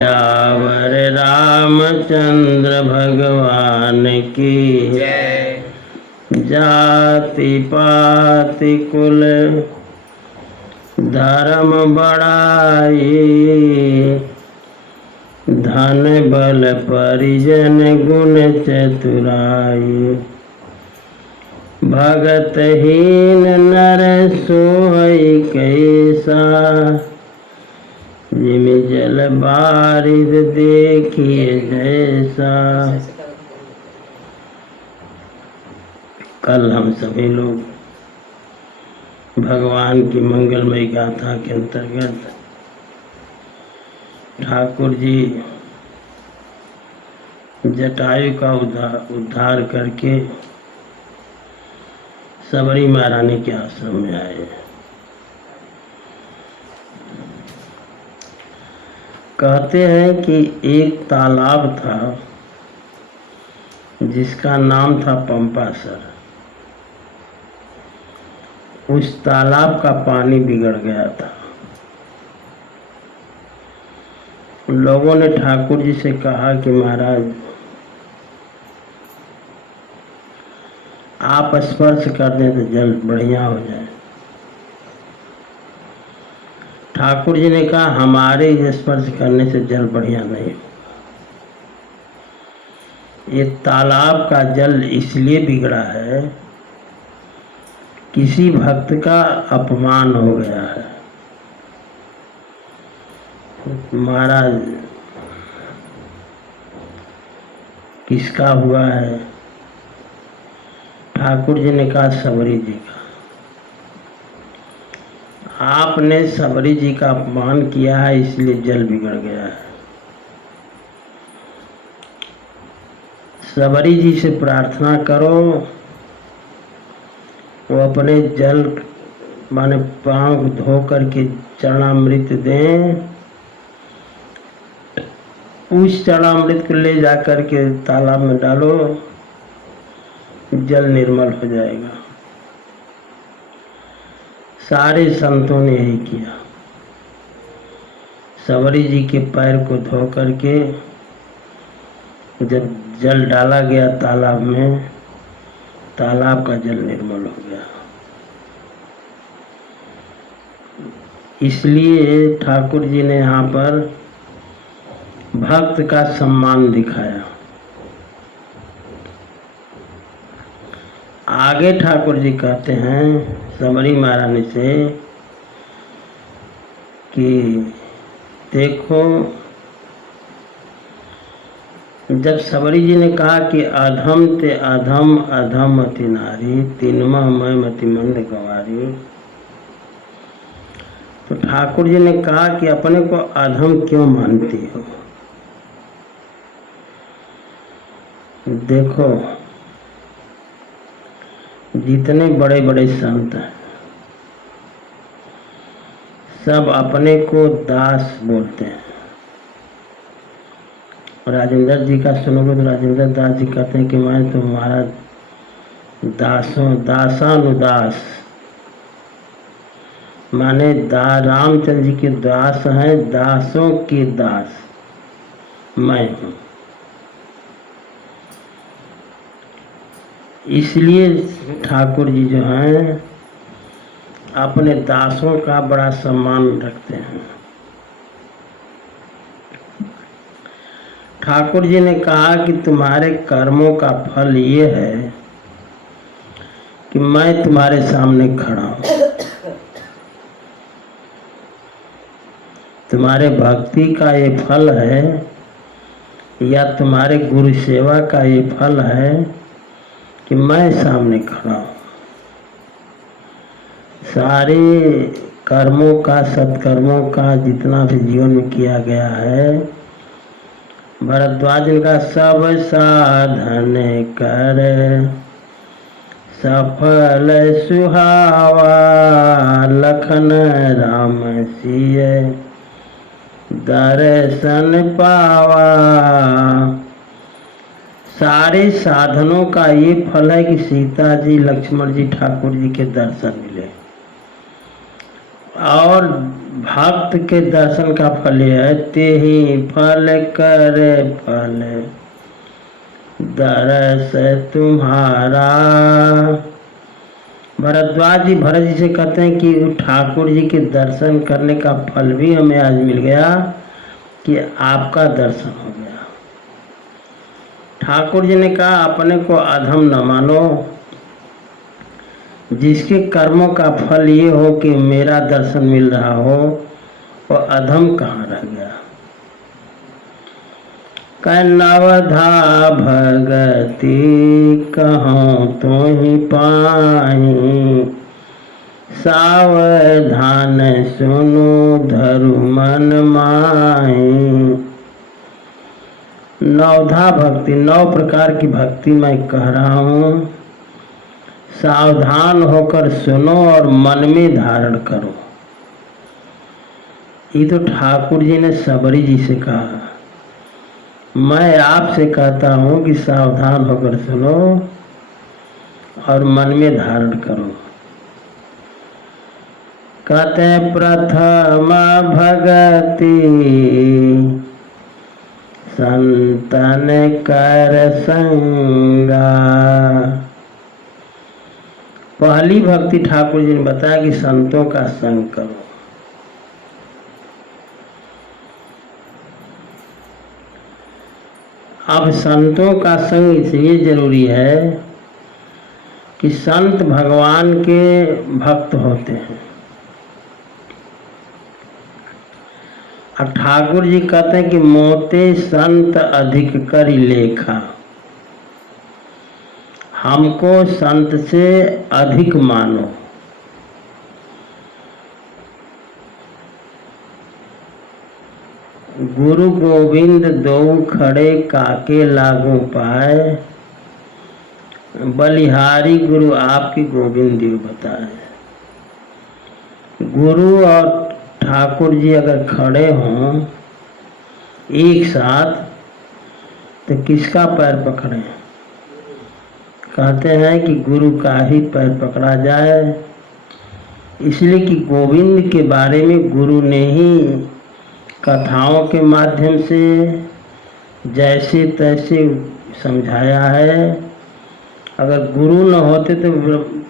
यावर रामचंद्र भगवान की जय। जाति पाति कुल धर्म बढ़ाई, धन बल परिजन गुण चतुराई, भगतहीन नर सोई कैसा, जिम जल बारिद देखिए जैसा। कल हम सभी लोग भगवान की मंगलमयी गाथा के अंतर्गत ठाकुर जी जटायु का उद्धार करके सबरी महारानी के आश्रम में आए। कहते हैं कि एक तालाब था जिसका नाम था पंपासर। उस तालाब का पानी बिगड़ गया था। लोगों ने ठाकुर जी से कहा कि महाराज आप स्पर्श कर दें तो जल बढ़िया हो जाए। ठाकुर जी ने कहा हमारे स्पर्श करने से जल बढ़िया नहीं। ये तालाब का जल इसलिए बिगड़ा है, किसी भक्त का अपमान हो गया है। महाराज किसका हुआ है? ठाकुर जी ने कहा सबरी जी का। आपने सबरी जी का अपमान किया है इसलिए जल बिगड़ गया है। सबरी जी से प्रार्थना करो वो अपने जल माने पांव धो करके चरणामृत दें। उस चरणामृत को ले जाकर के तालाब में डालो, जल निर्मल हो जाएगा। सारे संतों ने यही किया। सबरी जी के पैर को धो करके जब जल डाला गया तालाब में, तालाब का जल निर्मल हो गया। इसलिए ठाकुर जी ने यहाँ पर भक्त का सम्मान दिखाया। आगे ठाकुर जी कहते हैं सबरी महारानी से कि देखो, जब सबरी जी ने कहा कि अधम ते अधम अधम अति नारी, तीनमा मैं मति मंद गंवारी, तो ठाकुर जी ने कहा कि अपने को अधम क्यों मानती हो? देखो जितने बड़े बड़े संत हैं सब अपने को दास बोलते हैं। राजेंद्र जी का सुनोगे तो राजेंद्र दास जी कहते हैं कि मैं तुम्हारा दासानुदास, माने रामचंद्र जी के दास हैं, दासों के दास मैं हूँ। इसलिए ठाकुर जी जो हैं अपने दासों का बड़ा सम्मान रखते हैं। ठाकुर जी ने कहा कि तुम्हारे कर्मों का फल ये है कि मैं तुम्हारे सामने खड़ा हूँ। तुम्हारे भक्ति का ये फल है या तुम्हारे गुरु सेवा का ये फल है कि मैं सामने खड़ा हूँ। सारे कर्मों का, सत्कर्मों का जितना भी जीवन में किया गया है, भरद्वाज का सब साधन कर सफल सुहावा, लखन राम सिय दर्शन पावा। सारे साधनों का ये फल है कि सीता जी, लक्ष्मण जी, ठाकुर जी के दर्शन मिले। और भक्त के दर्शन का फल यह है, ते ही फल करे फल दरस तुम्हारा। भरद्वाज जी भरत जी से कहते हैं कि ठाकुर जी के दर्शन करने का फल भी हमें आज मिल गया कि आपका दर्शन हो गया। ठाकुर जी ने कहा अपने को अधम न मानो, जिसके कर्मों का फल ये हो कि मेरा दर्शन मिल रहा हो, वो अधम कहाँ रह गया। नवधा भगति कहूँ तो ही पाई, सावधान सुनो धरु मन माही। नवधा भक्ति, 9 प्रकार की भक्ति मैं कह रहा हूँ, सावधान होकर सुनो और मन में धारण करो। ये तो ठाकुर जी ने सबरी जी से कहा, मैं आपसे कहता हूँ कि सावधान होकर सुनो और मन में धारण करो। कहते हैं प्रथम भगति संतन कर संगा। पहली भक्ति ठाकुर जी ने बताया कि संतों का संग करो। अब संतों का संग इसलिए जरूरी है कि संत भगवान के भक्त होते हैं। और ठाकुर जी कहते हैं कि मोते संत अधिक करी लेखा, हमको संत से अधिक मानो। गुरु गोविंद दो खड़े काके लागू पाए, बलिहारी गुरु आपकी गोविंद देव बताए। गुरु और ठाकुर जी अगर खड़े हों एक साथ तो किसका पैर पकड़ें? कहते हैं कि गुरु का ही पैर पकड़ा जाए, इसलिए कि गोविंद के बारे में गुरु ने ही कथाओं के माध्यम से जैसे तैसे समझाया है। अगर गुरु न होते तो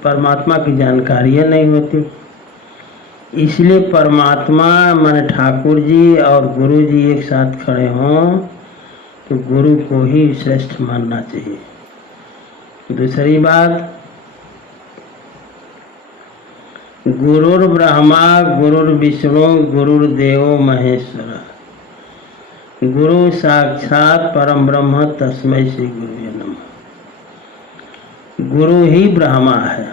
परमात्मा की जानकारी नहीं होती। इसलिए परमात्मा माने ठाकुर जी और गुरु जी एक साथ खड़े हों तो गुरु को ही श्रेष्ठ मानना चाहिए। दूसरी बात, गुरुर् ब्रह्मा गुरुर्विष्णु गुरुर्देवो महेश्वर, गुरु साक्षात परम ब्रह्म तस्मै श्री गुरुवे नमः। गुरु ही ब्रह्मा है।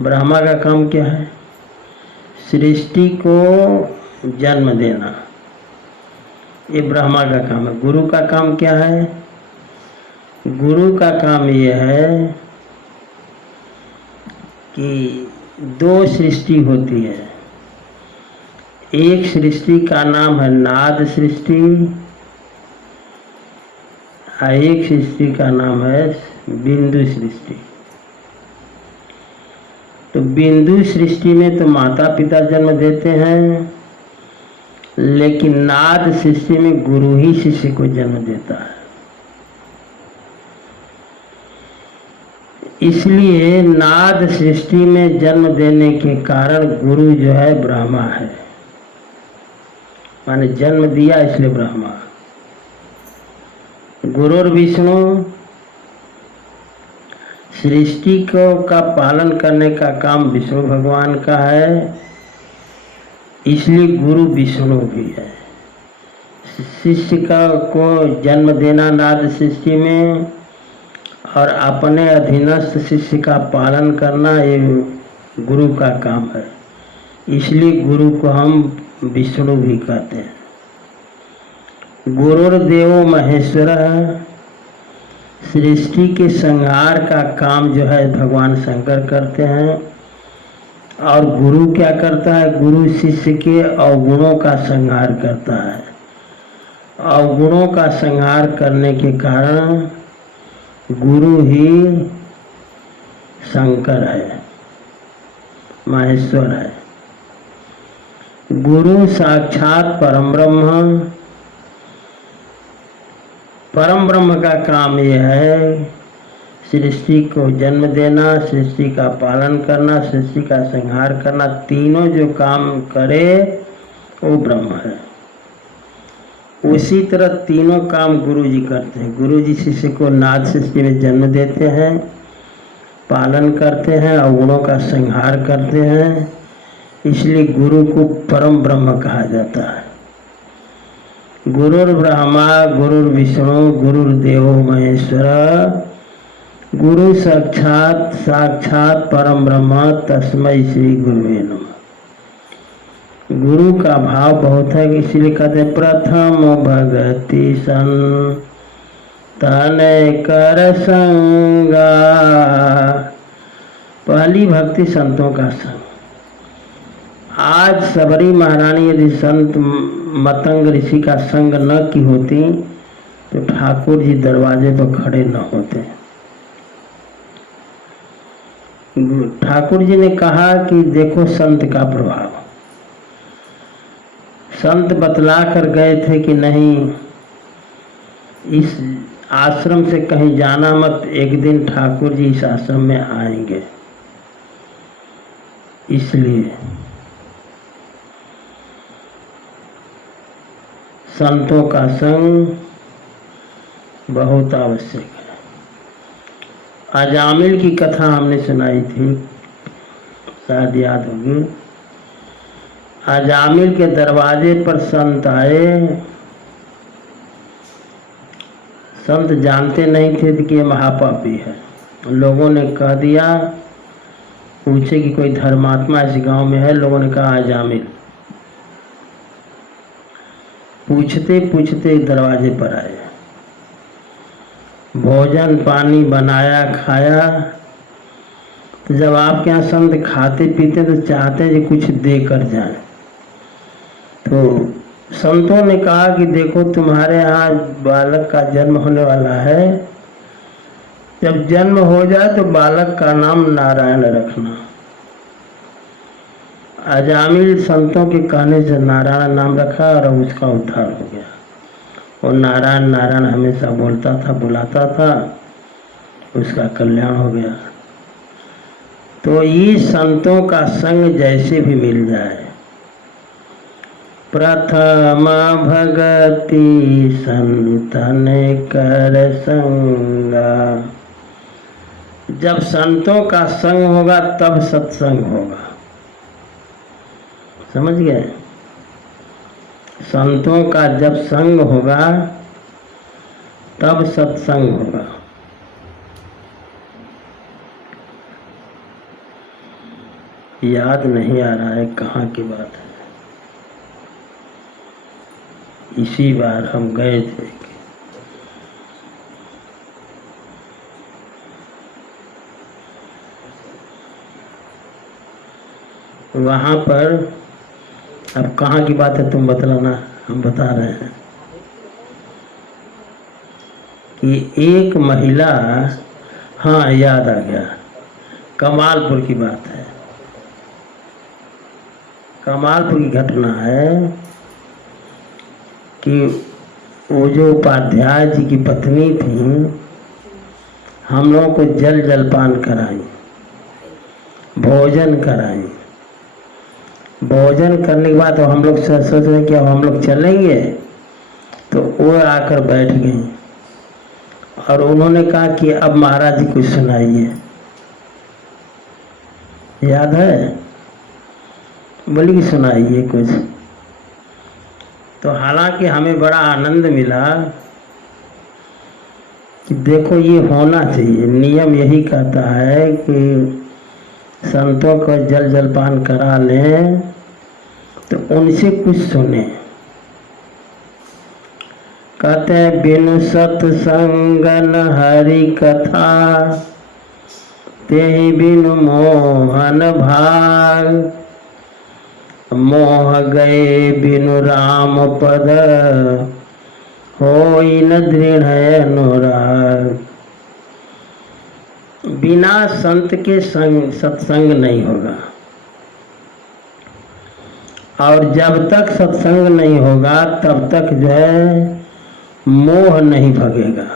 ब्रह्मा का काम क्या है? सृष्टि को जन्म देना, ये ब्रह्मा का काम है। गुरु का काम क्या है? गुरु का काम यह है कि 2 सृष्टि होती है। एक सृष्टि का नाम है नाद सृष्टि और एक सृष्टि का नाम है बिंदु सृष्टि। तो बिंदु सृष्टि में तो माता पिता जन्म देते हैं, लेकिन नाद सृष्टि में गुरु ही शिष्य को जन्म देता है। इसलिए नाद सृष्टि में जन्म देने के कारण गुरु जो है ब्रह्मा है, माने जन्म दिया इसलिए ब्रह्मा। गुरुर् विष्णु, सृष्टि को का पालन करने का काम विष्णु भगवान का है, इसलिए गुरु विष्णु भी है। शिष्य को जन्म देना नाद सृष्टि में और अपने अधीनस्थ शिष्य का पालन करना ये गुरु का काम है। इसलिए गुरु को हम विष्णु भी कहते हैं। गुरुर्देवो महेश्वर, सृष्टि के संहार का काम जो है भगवान शंकर करते हैं। और गुरु क्या करता है? गुरु शिष्य के अवगुणों का संहार करता है। अवगुणों का संहार करने के कारण गुरु ही शंकर है, महेश्वर है। गुरु साक्षात परम ब्रह्म। परम ब्रह्म का काम यह है सृष्टि को जन्म देना, सृष्टि का पालन करना, सृष्टि का संहार करना। तीनों जो काम करे वो ब्रह्म है। उसी तरह तीनों काम गुरु जी करते हैं। गुरु जी शिष्य को नाद सृष्टि में जन्म देते हैं, पालन करते हैं, अवगुणों का संहार करते हैं। इसलिए गुरु को परम ब्रह्म कहा जाता है। गुरुर् ब्रह्मा गुरुर्विष्णु गुरुर्देवो महेश्वर गुरु साक्षात साक्षात परम ब्रह्म तस्मै श्री गुरुवे नमः। गुरु का भाव बहुत है, इसलिए कहते हैं प्रथम भगति संतन कर संगा। पहली भक्ति संतों का संग। आज सबरी महारानी यदि संत मतंग ऋषि का संग न की होती तो ठाकुर जी दरवाजे पर खड़े न होते। ठाकुर जी ने कहा कि देखो संत का प्रभाव। संत बतला कर गए थे कि नहीं, इस आश्रम से कहीं जाना मत, एक दिन ठाकुर जी इस आश्रम में आएंगे। इसलिए संतों का संग बहुत आवश्यक है। अजामिल की कथा हमने सुनाई थी, शायद याद होगी। अजामिल के दरवाजे पर संत आए। संत जानते नहीं थे कि ये महापापी है। लोगों ने कह दिया, पूछे कि कोई धर्मात्मा इस गांव में है। लोगों ने कहा अजामिल। पूछते पूछते दरवाजे पर आए। भोजन पानी बनाया, खाया। तो जब आपके यहाँ संत खाते पीते तो चाहते हैं कि कुछ दे कर जाए। तो संतों ने कहा कि देखो तुम्हारे यहाँ बालक का जन्म होने वाला है, जब जन्म हो जाए तो बालक का नाम नारायण रखना। अजामिल संतों के कहने से नारायण नाम रखा और उसका उद्धार हो गया। वो नारायण नारायण हमेशा बोलता था, बुलाता था, उसका कल्याण हो गया। तो ये संतों का संग जैसे भी मिल जाए। प्रथम भगति संतन कर संगा। जब संतों का संग होगा तब सत्संग होगा। समझ गए? संतों का जब संग होगा तब सत्संग होगा। याद नहीं आ रहा है कहाँ की बात है। इसी बार हम गए थे। वहाँ पर, अब कहाँ की बात है तुम बतलाना, हम बता रहे हैं कि एक महिला, हाँ याद आ गया, कमालपुर की बात है। कमालपुर की घटना है कि वो जो उपाध्याय जी की पत्नी थी, हम लोगों को जलपान कराई, भोजन कराई। भोजन करने के बाद तो हम लोग सोच रहे कि अब हम लोग चलेंगे, तो वो आकर बैठ गई और उन्होंने कहा कि अब महाराज जी कुछ सुनाइए। याद है? बोली कि सुनाइए कुछ। तो हालांकि हमें बड़ा आनंद मिला कि देखो ये होना चाहिए। नियम यही कहता है कि संतों को जलपान करा लें तो उनसे कुछ सुने। कहते हैं बिनु सत्संगन हरि कथा, तेहि बिनु मोहन भाग। मोह गए बिनु राम पद, होई न दृढ़ अनुराग। बिना संत के संग सत्संग नहीं होगा। और जब तक सत्संग नहीं होगा तब तक जो है मोह नहीं भगेगा,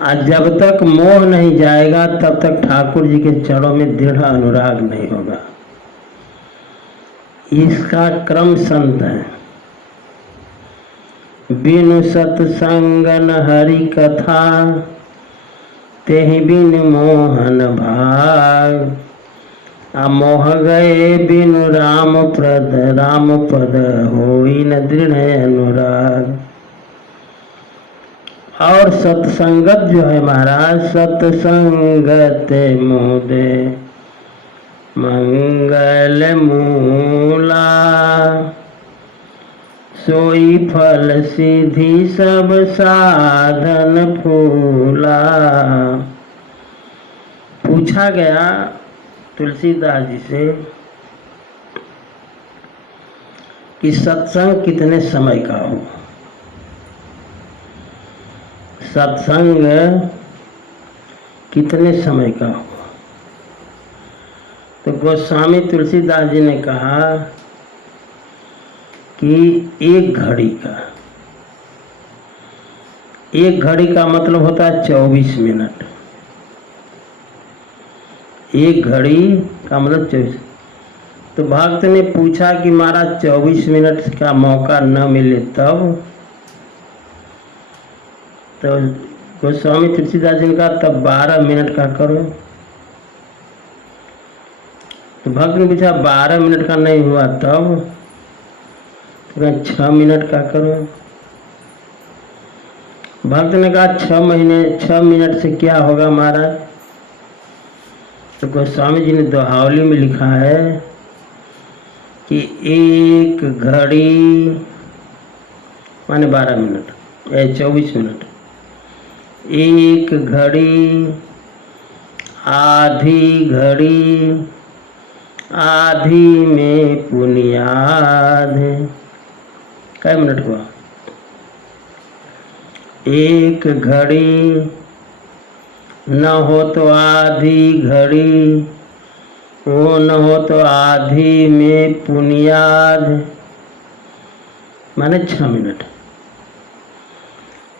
और जब तक मोह नहीं जाएगा तब तक ठाकुर जी के चरणों में दृढ़ अनुराग नहीं होगा। इसका क्रम संत है। बिनु सत्संग न हरि कथा, तेहि बिन मोहन भाग। मोह गए बिनु राम पद, होई न दृढ़ अनुराग। और सत्संगत जो है महाराज, सत्संगत मोदे मंगल मूला। सोई फल सिद्धि सब साधन फूला। पूछा गया तुलसीदास जी से कि सत्संग कितने समय का हो, सत्संग कितने समय का हो। तो गोस्वामी तुलसीदास जी ने कहा कि एक घड़ी का, एक घड़ी का मतलब होता है 24 मिनट। एक घड़ी का मतलब 24। तो भक्त ने पूछा कि महाराज 24 मिनट का मौका न मिले तब? तो गोस्वामी तुलसीदास जी ने कहा तब 12 मिनट का करो। तो भक्त ने पूछा 12 मिनट का नहीं हुआ तब? तो 6 मिनट का करो। भक्त ने कहा 6 मिनट से क्या होगा महाराज? तो गोस्वामी जी ने दोहावली में लिखा है कि एक घड़ी माने 12 मिनट या 24 मिनट। एक घड़ी आधी घड़ी, आधी में पुनियाद। कै मिनट हुआ? एक घड़ी न हो तो आधी घड़ी, वो न हो तो आधी में पुनियाद, माने 6 मिनट।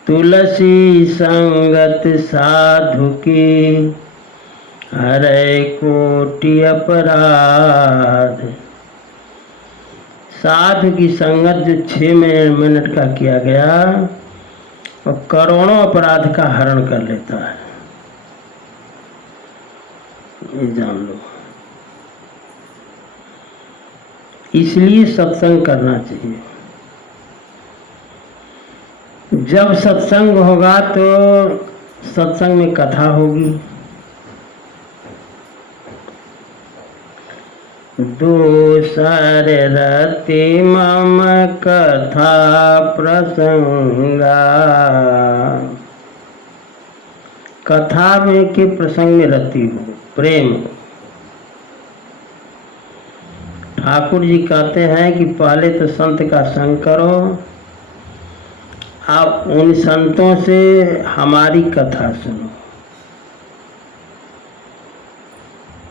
तुलसी संगत साधु की, हरै कोटि अपराध। साधु की संगत जो 6 मिनट का किया गया और करोड़ों अपराध का हरण कर लेता है, ये जान लो। इसलिए सत्संग करना चाहिए। जब सत्संग होगा तो सत्संग में कथा होगी। दूसर रति मम कथा प्रसंगा। कथा में के प्रसंग में रति हो, प्रेम। ठाकुर जी कहते हैं कि पहले तो संत का संग करो, आप उन संतों से हमारी कथा सुनो।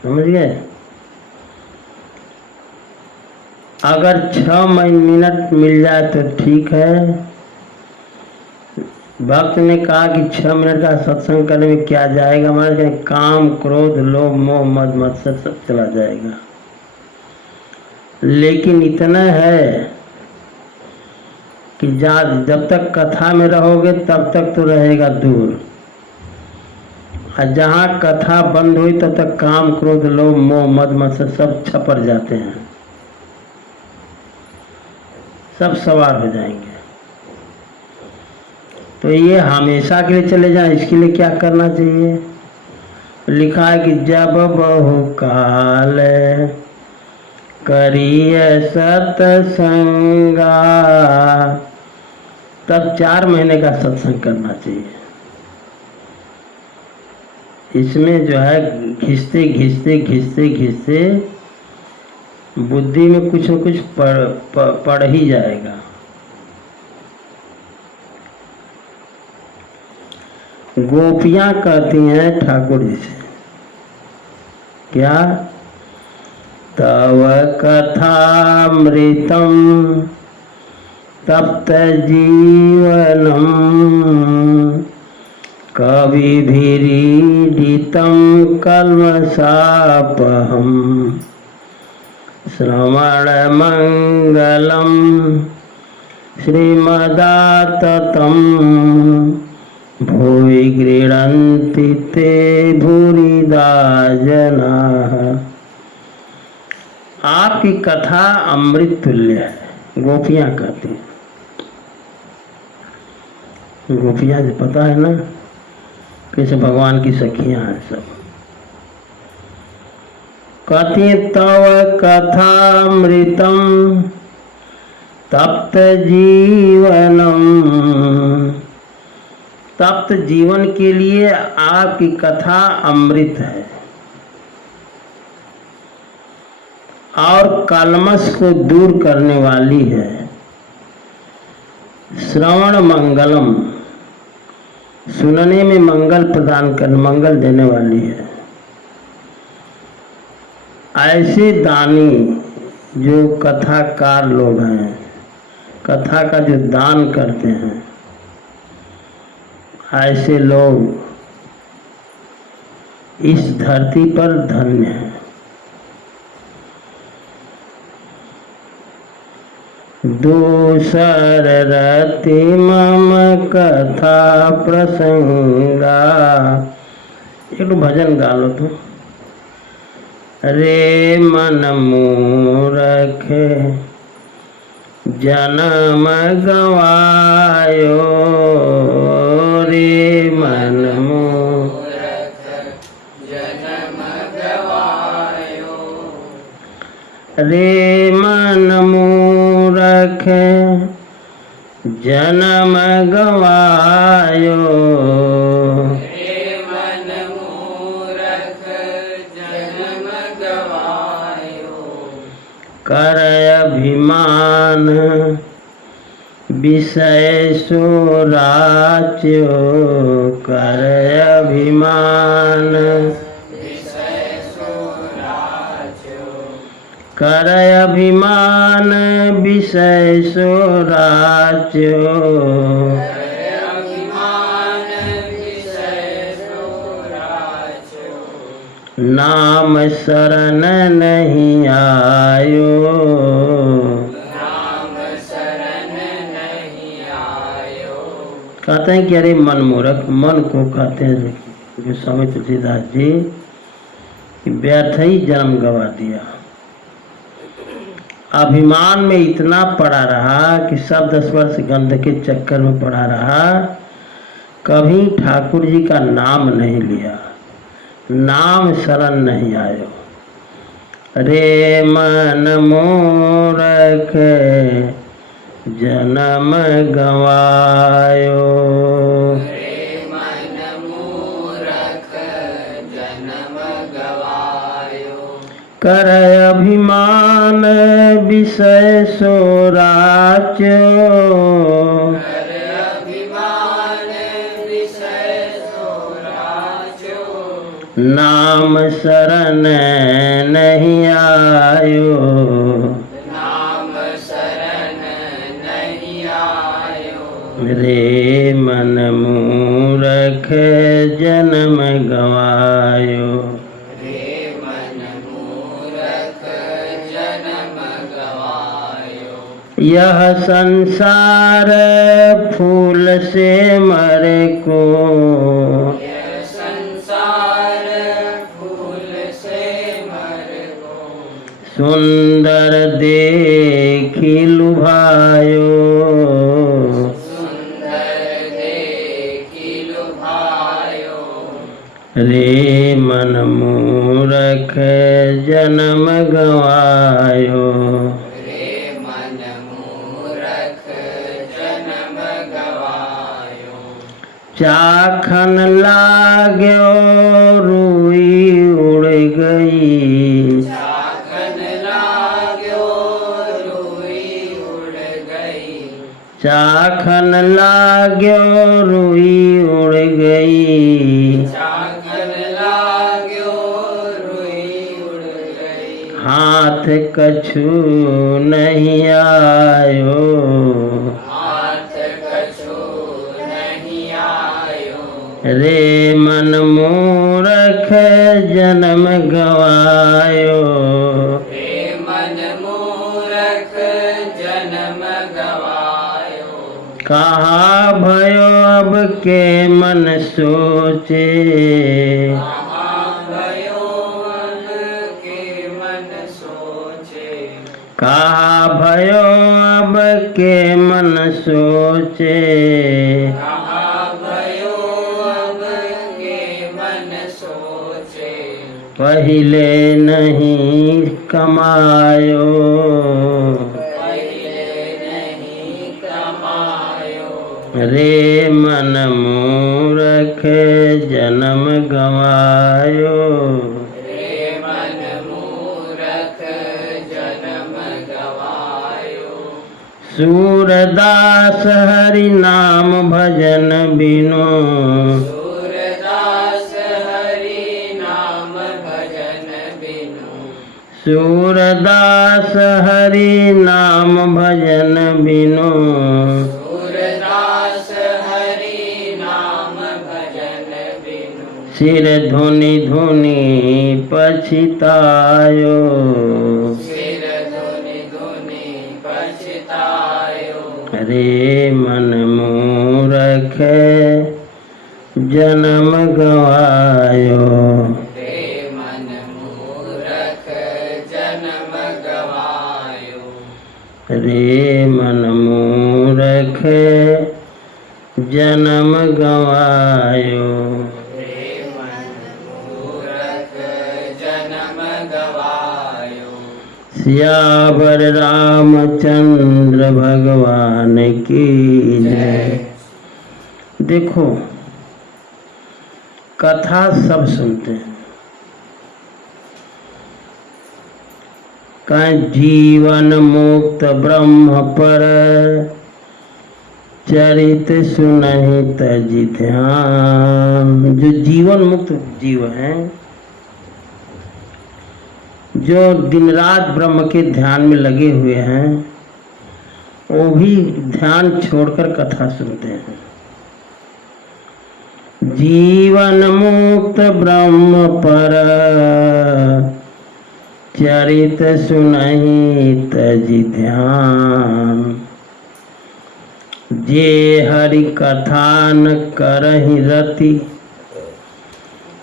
समझ गए? अगर 6 मिनट मिल जाए तो ठीक है। भक्त ने कहा कि 6 मिनट का सत्संग करने में क्या जाएगा, हमारे काम क्रोध लोभ मोह मद मत्सर सब चला जाएगा। लेकिन इतना है कि जब तक कथा में रहोगे तब तक तो रहेगा दूर, और जहाँ कथा बंद हुई तब तक काम क्रोध लोभ मोह मद मत्सर सब छपर जाते हैं, सब सवार हो जाएंगे। तो ये हमेशा के लिए चले जाए, इसके लिए क्या करना चाहिए? लिखा है कि जब बहु काल करिए सत्संगा, तब 4 महीने का सत्संग करना चाहिए। इसमें जो है घिसते घिसते घिसते घिसते बुद्धि में कुछ न कुछ पड़ ही जाएगा। गोपियां कहती हैं ठाकुर जी से, क्या तव कथामृतं तप्त जीवनम कविभिरीडितं कल्मषापहम् श्रवणमङ्गलं श्रीमदाततं भुवि गृह्णन्ति ते भूरिदा जनाः। आपकी कथा अमृत तुल्य है, गोपियाँ कहती हैं। गोपियाँ जो पता है ना, कैसे भगवान की सखियाँ हैं सब। कहती तव कथामृतं तप्त जीवनम, तप्त जीवन के लिए आपकी कथा अमृत है और कलमश को दूर करने वाली है। श्रवण मंगलम, सुनने में मंगल प्रदान कर, मंगल देने वाली है। ऐसे दानी जो कथाकार लोग हैं, कथा का जो दान करते हैं, ऐसे लोग इस धरती पर धन्य हैं। दूसर रति मम कथा प्रसंगा। एक भजन गा लो तो। रे मन मूरख जन्म गवायो, रे मन मूरख जन्म गवायो, रे मन मूरख जन्म गवायो, रे मन मूरख जन्म गवायो। कर अभिमान विषय सोराच्यो, कर अभिमान कर अभिमान विषय सोराच्यो, नाम शरण नहीं आयो, नाम शरण नहीं आयो। कहते हैं कि अरे मन मूर्ख, मन को कहते हैं जो स्वामी तुलसीदास जी, व्यर्थ ही जन्म गवा दिया। अभिमान में इतना पड़ा रहा कि शब्द स्पर्श गंध के चक्कर में पड़ा रहा, कभी ठाकुर जी का नाम नहीं लिया, नाम शरण नहीं आयो। रे मन मूरख जन्म गवायो, रे मन मूरख जन्म गवायो। कर अभिमान विषय सोराच्यो, कर अभिमान विषय सोराच्यो, नाम शरण नहीं आयो, नाम शरण नहीं आयो। रे मन मूरख जन्म गवायो, यह संसार फूल से मरे को, यह संसार फूल से मरे को, सुंदर देखी लुभायो, सुंदर देखी लुभायो। रे मन मूरख जन्म गवायो, चाखन लाग्यो रुई उड़ गई, चाखन लाग्यो रुई उड़ गई, चाखन लाग्यो रुई उड़ गई, चाखन लाग्यो रुई उड़ गई। हाथ हाथ कछु नहीं आयो, हाथ कछु नहीं आयो। रे मन मूरख जन्म गवायो, रे मन मूरख जन्म गवायो। कहा भयो अब के मन सोचे, कहाँ भयो अब के मन सोचे। कहा भयो अब के मन सोचे, कहाँ भयो अब के मन सोचे। पहिले नहीं कमायो, पहिले नहीं कमायो। रे मन मूरख जन्म गवायो, रे मन मूरख जन्म गवायो। सूरदास हरि नाम भजन बिनु, सूरदास हरि नाम भजन बिनु। सूरदास हरि नाम भजन बिनु, सूरदास हरि नाम भजन बिनु। सिर धुनि धुनि पछितायो, सिर धुनि धुनि पछतायो। रे मन मूरख जन्म गवायो, रे मन मूरख जन्म गवायो। रे मन मूरख जन्म गवायो। रे मन मूरख जन्म गवायो। सियावर रामचंद्र भगवान की जय। देखो, कथा सब सुनते हैं, कहीं जीवन मुक्त ब्रह्म पर चरित सुनहि तजि ध्यान। जो जीवन मुक्त जीव हैं, जो दिन रात ब्रह्म के ध्यान में लगे हुए हैं, वो भी ध्यान छोड़कर कथा सुनते हैं। जीवन मुक्त ब्रह्म पर चरित सुनहि तजि ध्यान। जे हरि कथा न करहि रति,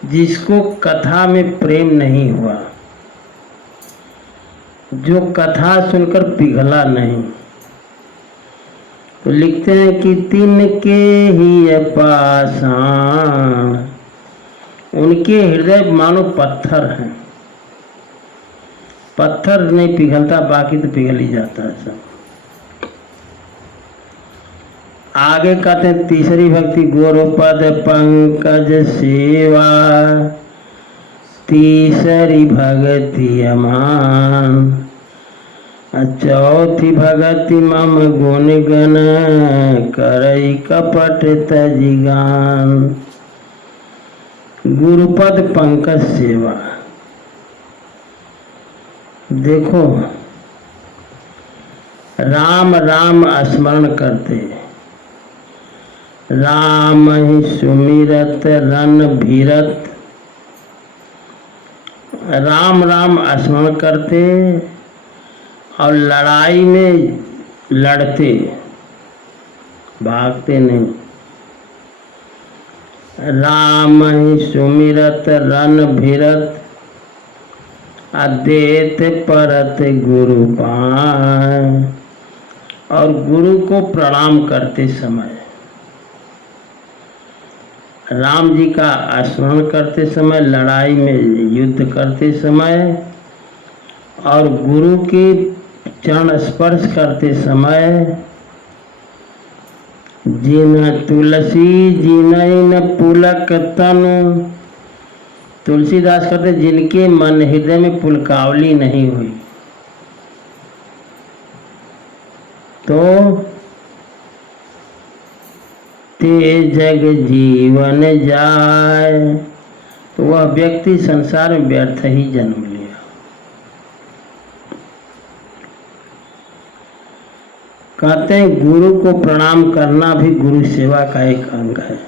जिसको कथा में प्रेम नहीं हुआ, जो कथा सुनकर पिघला नहीं, तो लिखते हैं कि तिनके ही पाषाण, उनके हृदय मानो पत्थर हैं। पत्थर नहीं पिघलता, बाकी तो पिघल ही जाता है सब। आगे कहते हैं तीसरी भक्ति, गोरपद पंकज सेवा, तीसरी भक्ति अमान, चौथी भगति मम गुण गण, करई कपट तजि गान। गुरुपद पंकज सेवा। देखो, राम राम स्मरण करते, राम ही सुमिरत रन भीरत, राम राम स्मरण करते और लड़ाई में लड़ते, भागते नहीं। राम ही सुमिरत रन भीरत, देत परत गुरु पाए, और गुरु को प्रणाम करते समय, राम जी का स्मरण करते समय, लड़ाई में युद्ध करते समय, और गुरु के चरण स्पर्श करते समय, जिन तुलसी जिनैन पुलक तनु, तुलसीदास कहते जिनके मन हृदय में पुलकावली नहीं हुई, तो ते जग जीवन जाए, तो वह व्यक्ति संसार में व्यर्थ ही जन्म लिया। कहते हैं गुरु को प्रणाम करना भी गुरु सेवा का एक अंग है।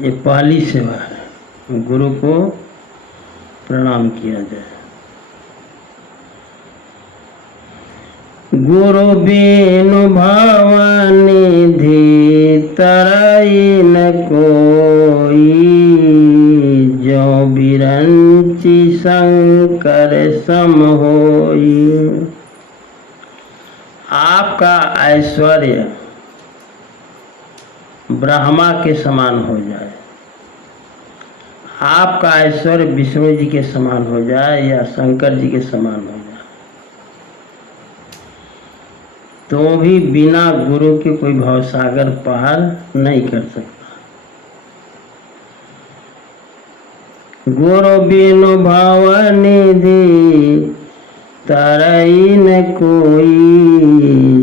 ये पहली सेवा है, गुरु को प्रणाम किया जाए। गुरु बिनु भवनिधि तरई न कोई, जो बिरंची शंकर सम होई। आपका ऐश्वर्य ब्रह्मा के समान हो जाए, आपका ऐश्वर्य विष्णु जी के समान हो जाए या शंकर जी के समान हो जाए, तो भी बिना गुरु के कोई भवसागर पार नहीं कर सकता। गुरु बिनु भवनिधि तरई न कोई,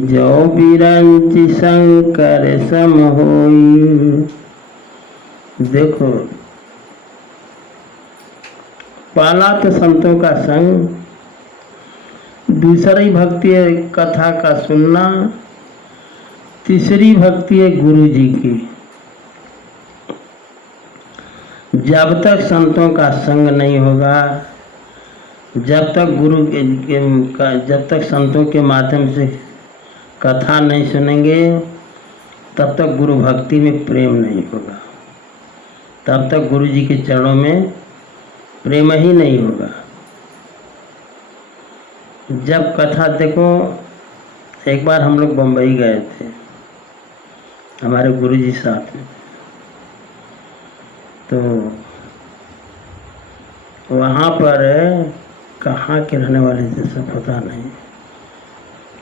जो बिरंची शंकर सम होई। देखो, पहला तो संतों का संग, दूसरी भक्ति है कथा का सुनना, तीसरी भक्ति है गुरु जी की। जब तक संतों का संग नहीं होगा, जब तक जब तक संतों के माध्यम से कथा नहीं सुनेंगे, तब तक गुरु भक्ति में प्रेम नहीं होगा, तब तक गुरु जी के चरणों में प्रेम ही नहीं होगा। जब कथा देखो, एक बार हम लोग बम्बई गए थे, हमारे गुरु जी साथ में, तो वहाँ पर कहाँ के रहने वाले थे सब पता नहीं,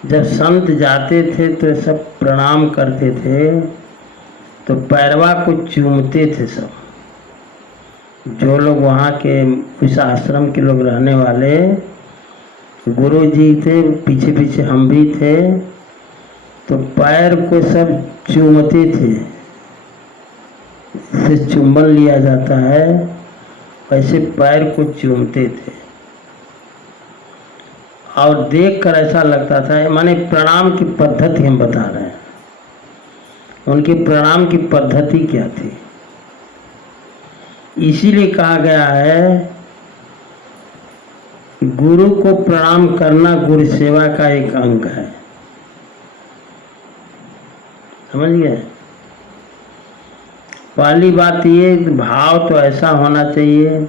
जब संत जाते थे तो सब प्रणाम करते थे, तो पैरवा को चूमते थे सब। जो लोग वहाँ के उस आश्रम के लोग रहने वाले, गुरु जी थे, पीछे पीछे हम भी थे, तो पैर को सब चूमते थे। इससे चुंबन लिया जाता है, वैसे पैर को चूमते थे और देखकर ऐसा लगता था, माने प्रणाम की पद्धति हम बता रहे हैं, उनके प्रणाम की पद्धति क्या थी। इसीलिए कहा गया है गुरु को प्रणाम करना गुरु सेवा का एक अंग है। समझ गए? पहली बात ये, भाव तो ऐसा होना चाहिए,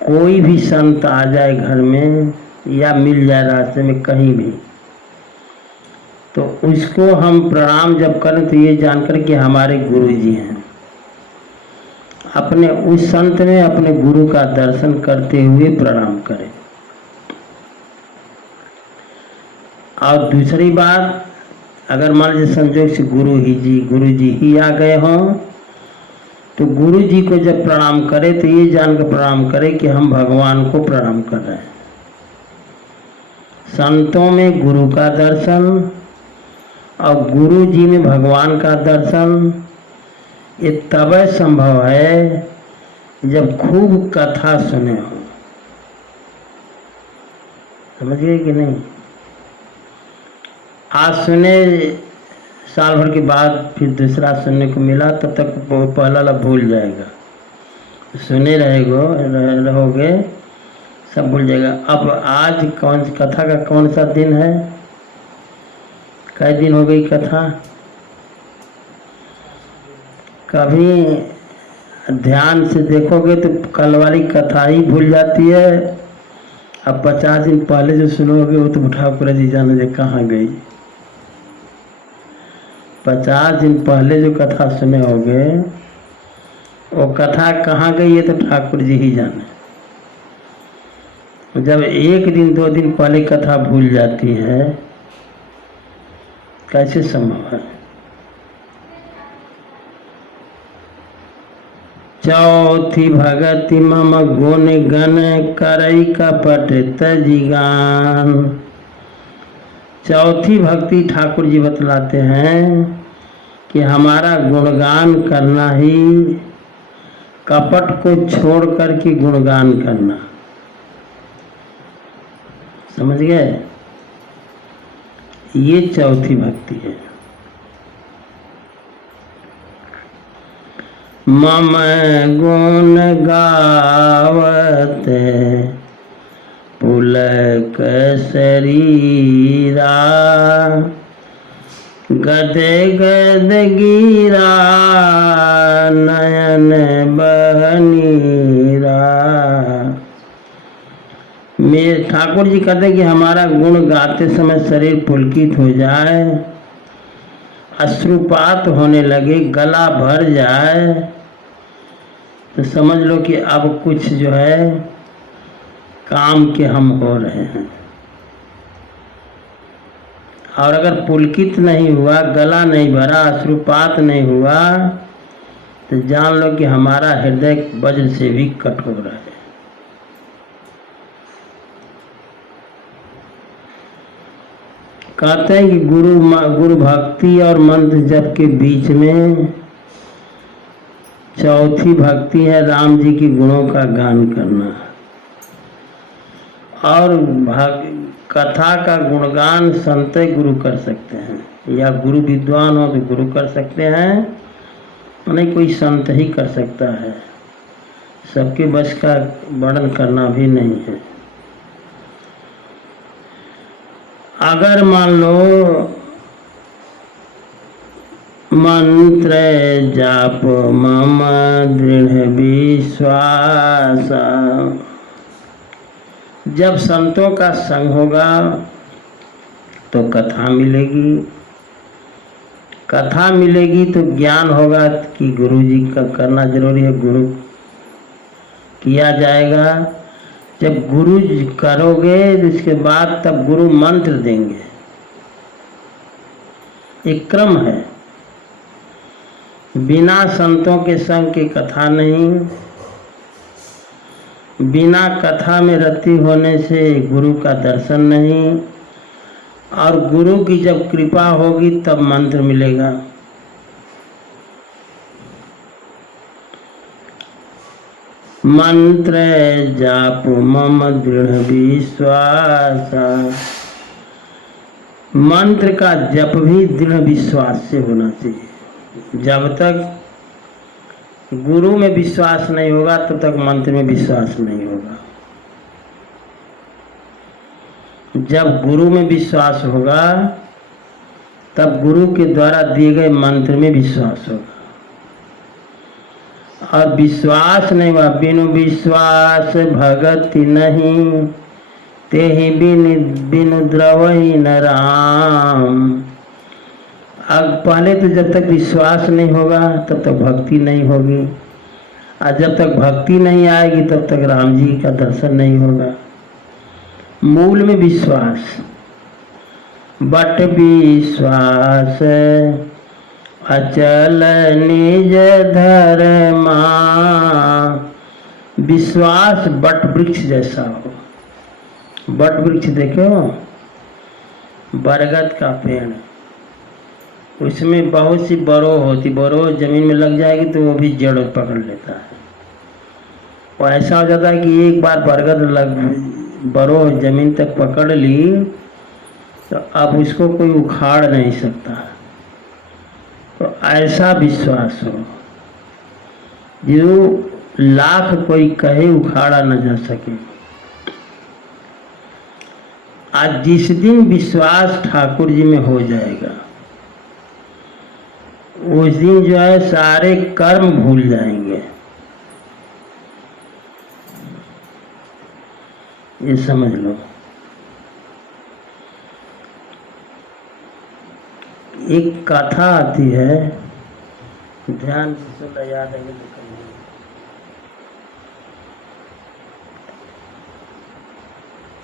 कोई भी संत आ जाए घर में या मिल जाए रास्ते में कहीं भी, तो उसको हम प्रणाम जब करें तो ये जानकर कि हमारे गुरु जी हैं, अपने उस संत में अपने गुरु का दर्शन करते हुए प्रणाम करें। और दूसरी बात, अगर मान लीजिए संजोग से गुरु जी ही आ गए हों, तो गुरु जी को जब प्रणाम करें तो ये जानकर प्रणाम करें कि हम भगवान को प्रणाम कर रहे हैं। संतों में गुरु का दर्शन और गुरु जी में भगवान का दर्शन, ये तब संभव है जब खूब कथा सुने हो। समझ गए कि नहीं? आज सुने, साल भर के बाद फिर दूसरा सुनने को मिला, तब तक पहला वाला भूल जाएगा। सुने रहोगे सब भूल जाएगा। अब आज कथा का कौन सा दिन है? कई दिन हो गई कथा? कभी ध्यान से देखोगे तो कल वाली कथा ही भूल जाती है। अब 50 दिन पहले जो सुनोगे वो तो ठाकुर जी जाने जे कहाँ गई। 50 दिन पहले जो कथा सुने होगे वो कथा कहाँ गई है तो ठाकुर जी ही जाने। जब 1 दिन 2 दिन पहले कथा भूल जाती है, कैसे संभव है? चौथी भगति मम गुण गण करई कपट तजिगान। चौथी भक्ति ठाकुर जी बतलाते हैं कि हमारा गुणगान करना ही, कपट को छोड़ करके गुणगान करना। समझ गए? ये चौथी भक्ति है। मम गुण गावत पुलक शरीरा, गदे गद गिरा नयन बहनीरा। मेरे ठाकुर जी कहते कि हमारा गुण गाते समय शरीर पुलकित हो जाए, अश्रुपात होने लगे, गला भर जाए, तो समझ लो कि अब कुछ जो है काम के हम हो रहे हैं। और अगर पुलकित नहीं हुआ, गला नहीं भरा, अश्रुपात नहीं हुआ, तो जान लो कि हमारा हृदय वज्र से भी कठोर है। कहते हैं कि गुरु भक्ति और मंत्र जप के बीच में चौथी भक्ति है राम जी के गुणों का गान करना। और कथा का गुणगान संत गुरु कर सकते हैं, या गुरु विद्वान हो तो गुरु कर सकते हैं, नहीं कोई संत ही कर सकता है। सबके बस का वर्णन करना भी नहीं है। अगर मान लो मंत्र जाप मम दृढ़ विश्वास, जब संतों का संग होगा तो कथा मिलेगी, कथा मिलेगी तो ज्ञान होगा कि गुरु जी का करना जरूरी है, गुरु किया जाएगा। जब गुरु जी करोगे इसके बाद तब गुरु मंत्र देंगे। एक क्रम है, बिना संतों के संग की कथा नहीं, बिना कथा में रति होने से गुरु का दर्शन नहीं, और गुरु की जब कृपा होगी तब मंत्र मिलेगा। मंत्र जाप मम दृढ़ विश्वास, मंत्र का जप भी दृढ़ विश्वास से होना चाहिए। जब तक गुरु में विश्वास नहीं होगा तब तक मंत्र में विश्वास नहीं होगा। जब गुरु में विश्वास होगा तब गुरु के द्वारा दिए गए मंत्र में विश्वास होगा। और विश्वास नहीं हुआ, बिनु विश्वास भगति नहीं, तेहि बिनु द्रवहि न राम। अब पहले तो जब तक विश्वास नहीं होगा तब तक भक्ति नहीं होगी, और जब तक भक्ति नहीं आएगी तब तक राम जी का दर्शन नहीं होगा। मूल में विश्वास, बट विश्वास अचल निज धर्मा। विश्वास बट वृक्ष जैसा हो। बट वृक्ष देखे हो, बरगद का पेड़, उसमें बहुत सी बरो होती, बरो जमीन में लग जाएगी तो वो भी जड़ पकड़ लेता है। वो ऐसा हो जाता है कि एक बार बरगद बरो जमीन तक पकड़ ली तो अब उसको कोई उखाड़ नहीं सकता। तो ऐसा विश्वास हो जो लाख कोई कहे उखाड़ा न जा सके। आज जिस दिन विश्वास ठाकुर जी में हो जाएगा उस दिन जो है सारे कर्म भूल जाएंगे। ये समझ लो। एक कथा आती है, ध्यान से सुनना, याद है तो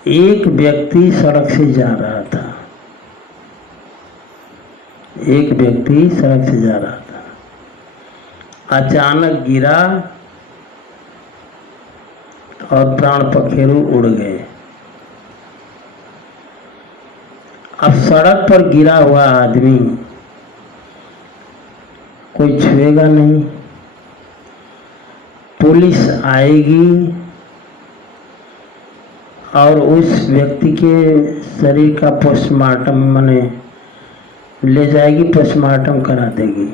एक व्यक्ति सड़क से जा रहा था। एक व्यक्ति सड़क से जा रहा था, अचानक गिरा और प्राण पखेरु उड़ गए। अब सड़क पर गिरा हुआ आदमी कोई छुएगा नहीं, पुलिस आएगी और उस व्यक्ति के शरीर का पोस्टमार्टम माने ले जाएगी, पोस्टमार्टम करा देगी।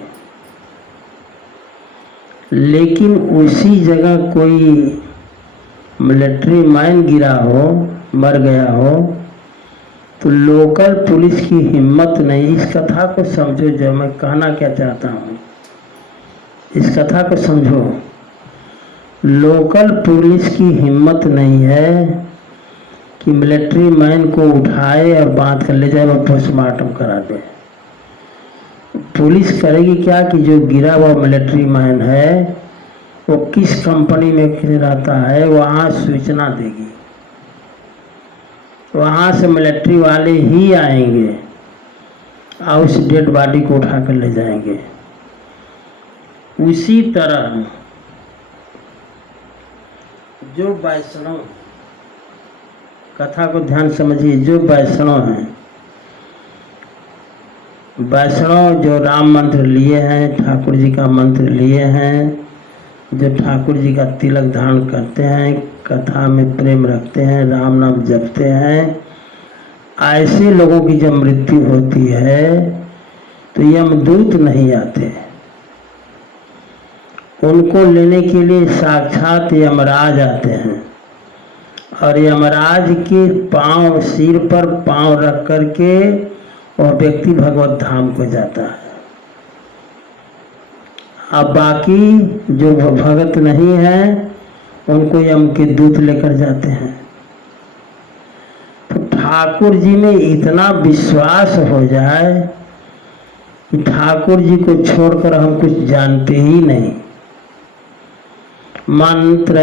लेकिन उसी जगह कोई मिलिट्री मैन गिरा हो, मर गया हो, तो लोकल पुलिस की हिम्मत नहीं। इस कथा को समझो, जो मैं कहना क्या चाहता हूँ, इस कथा को समझो। लोकल पुलिस की हिम्मत नहीं है कि मिलिट्री मैन को उठाए और बांध कर ले जाए और पोस्टमार्टम करा दे। पुलिस करेगी क्या कि जो गिरा हुआ मिलिट्री मैन है वो किस कंपनी में रहता है, वहाँ सूचना देगी। वहाँ से मिलिट्री वाले ही आएंगे और उस डेड बॉडी को उठा कर ले जाएंगे। उसी तरह जो वैष्णव, कथा को ध्यान समझिए, जो वैष्णव हैं, वैष्णव जो राम मंत्र लिए हैं, ठाकुर जी का मंत्र लिए हैं, जो ठाकुर जी का तिलक धारण करते हैं, कथा में प्रेम रखते हैं, राम नाम जपते हैं, ऐसे लोगों की जब मृत्यु होती है तो यमदूत नहीं आते। उनको लेने के लिए साक्षात यमराज आते हैं और यमराज के पांव, सिर पर पांव रख करके वह व्यक्ति भगवत धाम को जाता है। अब बाकी जो भगत नहीं है उनको यम के दूत लेकर जाते हैं। तो ठाकुर जी में इतना विश्वास हो जाए कि ठाकुर जी को छोड़कर हम कुछ जानते ही नहीं। मंत्र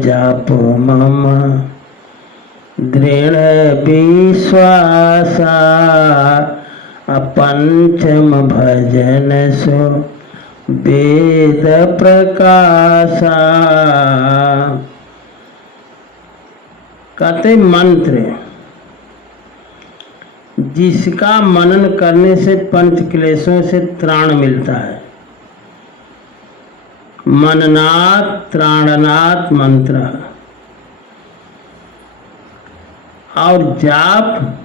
जाप मम दृढ़ विश्वासा, अपंचम भजन सो वेद प्रकाशा। कहते मंत्र जिसका मनन करने से पंच क्लेशों से त्राण मिलता है। मननात् त्राणनात् मंत्र। और जाप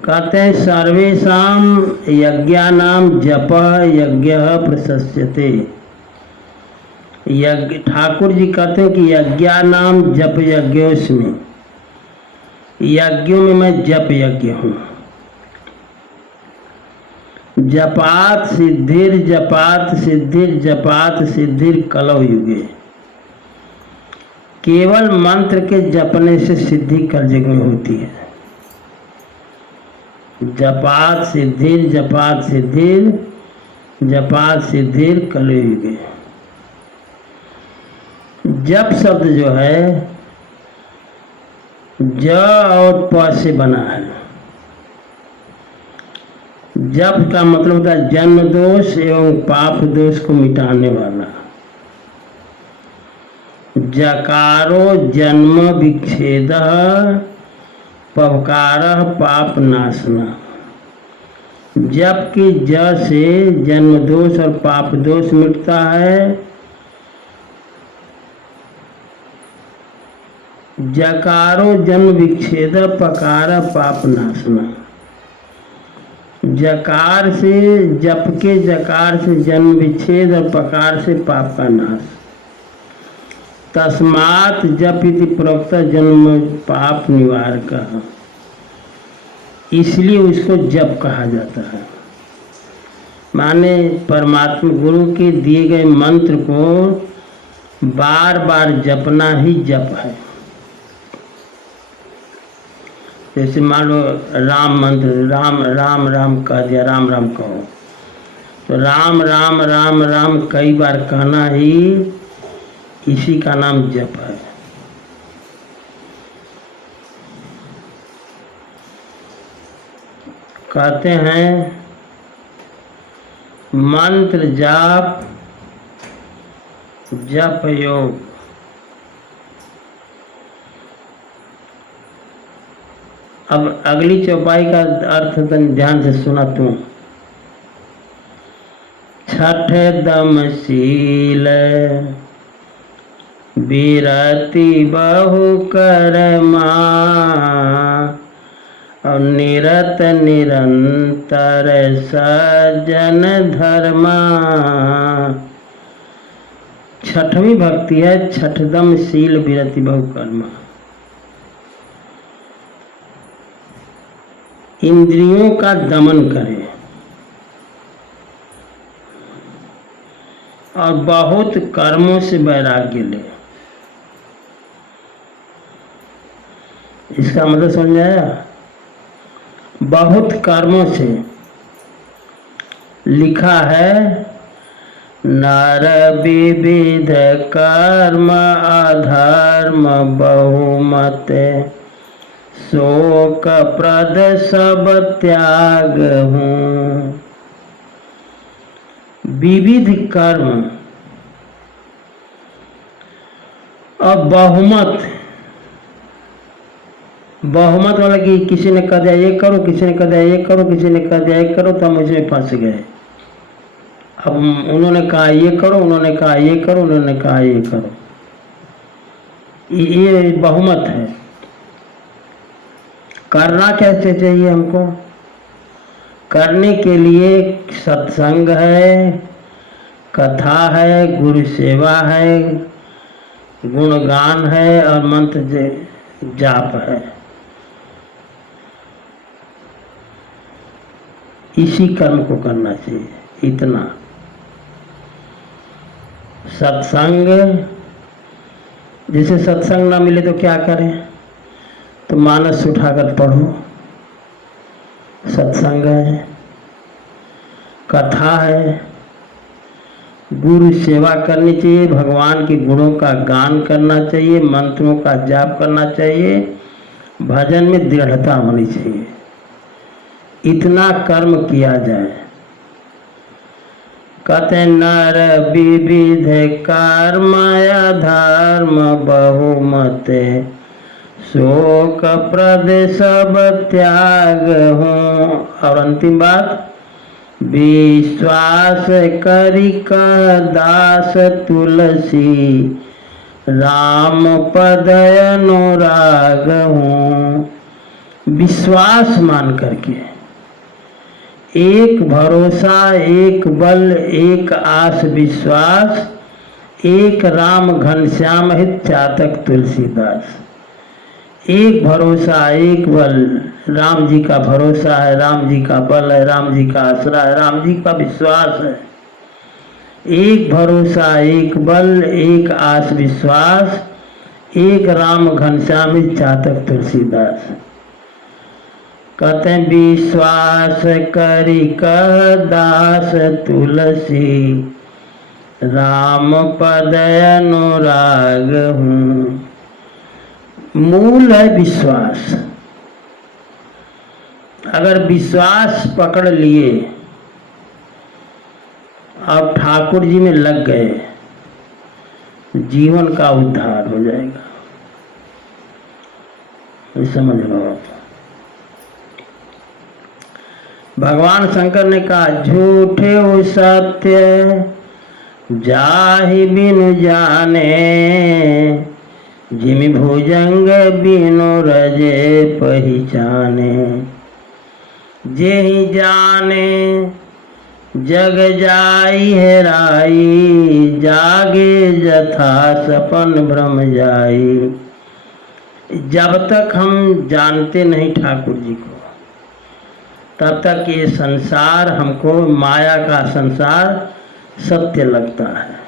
कहते हैं सर्वेषां यज्ञानां जपः यज्ञः प्रशस्यते। यज्ञ, ठाकुर जी कहते हैं कि यज्ञानां जप यज्ञोस्मि, यज्ञों में मैं जप यज्ञ हूँ। जपात सिद्धिर जपात सिद्धिर जपात सिद्धिर कलौ युगे। केवल मंत्र के जपने से सिद्धि कलयुग में होती है। जपात सिद्धिर जपात सिद्धिर जपात सिद्धिर कलयुगे। जप शब्द जो है ज और प से बना है। जप का मतलब होता है जन्म दोष एवं पाप दोष को मिटाने वाला। जकारो जन्म विच्छेद पवकार पाप नाशना। जप की ज से जन्म दोष और पाप दोष मिटता है। जकारो जन्म विच्छेद पकार पाप नाशना। जकार से, जप के जकार से जन्म विच्छेद और पकार से पाप का नाश। तस्मात् जप इति प्रोक्त जन्म पाप निवारक। इसलिए उसको जप कहा जाता है। माने परमात्मा गुरु के दिए गए मंत्र को बार बार जपना ही जप है। जैसे मान लो राम मंत्र, राम राम राम कह दिया, राम राम कहो, तो राम राम राम राम कई बार कहना ही इसी का नाम जप है। कहते हैं मंत्र जाप जप योग। अब अगली चौपाई का अर्थ ध्यान से सुना तू। छठ दमशील विरति बहु करमा, और निरत निरंतर सज्जन धर्मा। छठवीं भक्ति है छठदम शील विरति बहुकर्मा। इंद्रियों का दमन करे और बहुत कर्मों से वैराग्य ले। इसका मतलब समझ आया? बहुत कर्मों से लिखा है नर विविध कर्म अधर्म बहुमत शोक प्रद सब त्याग हूँ। विविध कर्म और बहुमत। बहुमत वाला कि किसी ने कह दिया ये करो, किसी ने कह दिया ये करो, किसी ने कह दिया ये करो, तो हम उसमें फंस गए। अब उन्होंने कहा ये करो, उन्होंने कहा ये करो, उन्होंने कहा ये करो, ये बहुमत है। करना कैसे चाहिए हमको? करने के लिए सत्संग है, कथा है, गुरु सेवा है, गुणगान है और मंत्र जाप है। इसी कर्म को करना चाहिए। इतना सत्संग, जैसे सत्संग ना मिले तो क्या करें? तो मानस उठाकर पढ़ो, सत्संग है, कथा है, गुरु सेवा करनी चाहिए, भगवान के गुणों का गान करना चाहिए, मंत्रों का जाप करना चाहिए, भजन में दृढ़ता होनी चाहिए। इतना कर्म किया जाए। कहते नर विविध कर्म अधर्म बहुमत शोक प्रद सब त्याग हूँ। और अंतिम बात, विश्वास करिक दास तुलसी राम पद अनुराग हूँ। विश्वास मान करके, एक भरोसा, एक बल, एक आस विश्वास, एक राम घनश्याम हित चातक तुलसीदास। एक भरोसा, एक बल, राम जी का भरोसा है, राम जी का बल है, राम जी का आसरा है, राम जी का विश्वास है। एक भरोसा, एक बल, एक आस विश्वास, एक राम घनश्याम चातक तुलसीदास। कहते हैं विश्वास करी कर दास तुलसी राम पद अनुराग हूँ। मूल है विश्वास। अगर विश्वास पकड़ लिए और ठाकुर जी में लग गए, जीवन का उद्धार हो जाएगा। ये समझ लो आप। भगवान शंकर ने कहा झूठे हो सत्य जाहि बिनु जाने जिमि भुजंग बिनु रजे पहचाने। जेहि जाने जग जाई हेराई जागे जथा सपन भ्रम जाई। जब तक हम जानते नहीं ठाकुर जी को, तब तक ये संसार हमको, माया का संसार सत्य लगता है।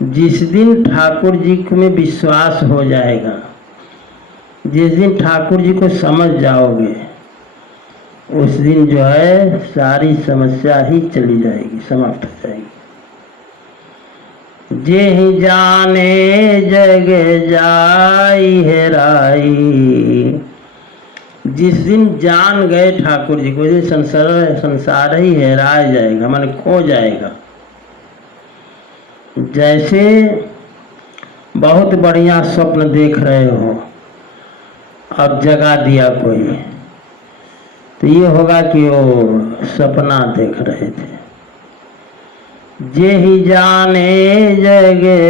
जिस दिन ठाकुर जी में विश्वास हो जाएगा, जिस दिन ठाकुर जी को समझ जाओगे, उस दिन जो है सारी समस्या ही चली जाएगी, समाप्त हो जाएगी। जेहि जाने जग जाई हेराई। जिस दिन जान गए ठाकुर जी को, उस दिन संसार ही हेरा जाएगा, माने खो जाएगा। जैसे बहुत बढ़िया स्वप्न देख रहे हो और जगा दिया कोई, तो ये होगा कि वो सपना देख रहे थे। जेहि जाने जगे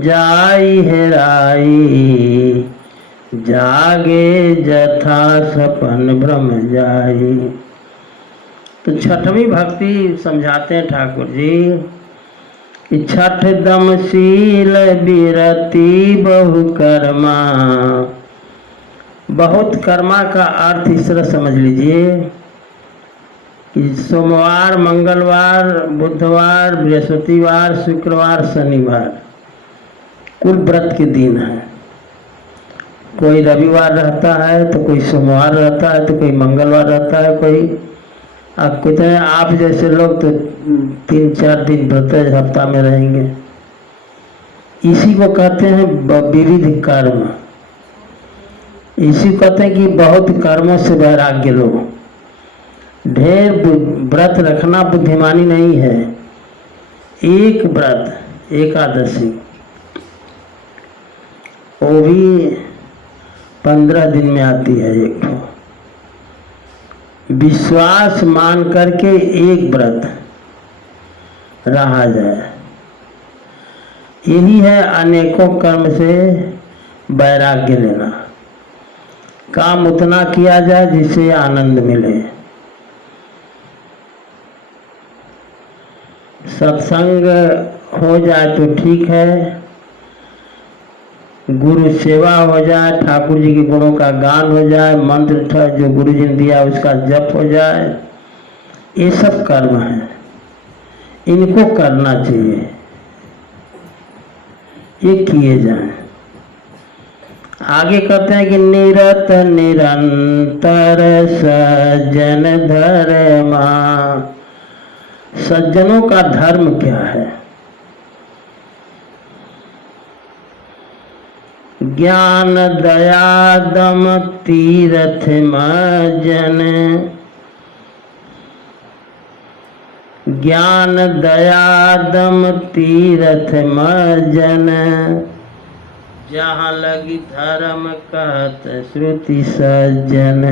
जाई हेराई जागे जथा सपन भ्रम जाई। तो छठवीं भक्ति समझाते हैं ठाकुर जी कि छठ दमशील बिरति बहु कर्मा। बहुत कर्मा का अर्थ इस तरह समझ लीजिए कि सोमवार, मंगलवार, बुधवार, बृहस्पतिवार, शुक्रवार, शनिवार कुल व्रत के दिन है। कोई रविवार रहता है तो कोई सोमवार रहता है तो कोई मंगलवार रहता है, कोई आप कहते हैं आप जैसे लोग तो 3-4 दिन व्रत हफ्ता में रहेंगे। इसी को कहते हैं विविध कर्म। इसी को कहते हैं कि बहुत कर्मों से वैराग्य लो। ढेर व्रत रखना बुद्धिमानी नहीं है। एक व्रत एकादशी वो भी 15 दिन में आती है। एक विश्वास मान करके एक व्रत रहा जाए, यही है अनेकों कर्म से वैराग्य लेना। काम उतना किया जाए जिससे आनंद मिले। सत्संग हो जाए तो ठीक है, गुरु सेवा हो जाए, ठाकुर जी के गुणों का गान हो जाए, मंत्र जो गुरु जी ने दिया उसका जप हो जाए, ये सब कर्म है, इनको करना चाहिए, ये किए जाएं। आगे कहते हैं कि निरत निरंतर सज्जन धर्मा। सज्जनों का धर्म क्या है? ज्ञान दया दम तीरथ मजन। ज्ञान दया दम तीरथ मजन। जहाँ लगी धर्म कहत श्रुति सज्जन।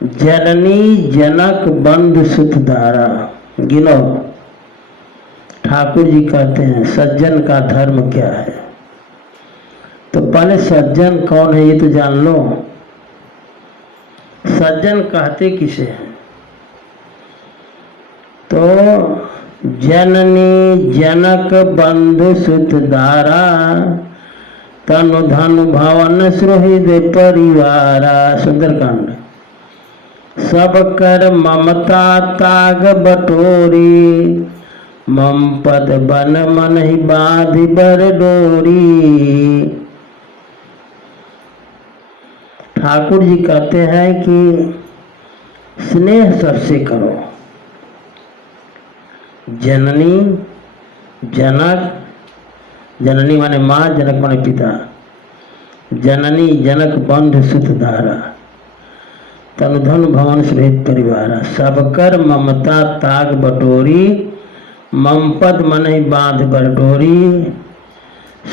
जननी जनक बंधु सुत धारा। गिनो, ठाकुर जी कहते हैं सज्जन का धर्म क्या है। तो पहले सज्जन कौन है ये तो जान लो। सज्जन कहते किसे हैं? तो जननी जनक बंधु सुत धारा। तनु धनु भवन सुहृद परिवारा। सुंदरकांड। सब कर ममता ताग बटोरी। मम पद बन मन ही बांधि बर डोरी। ठाकुर जी कहते हैं कि स्नेह सबसे करो। जननी जनक, जननी माने माँ, जनक माने पिता। जननी जनक बंधु सुत धारा। तनु धन भवन सुहृद परिवारा। सबकर ममता ताग बटोरी। मम पद मन ही बांध बर डोरी।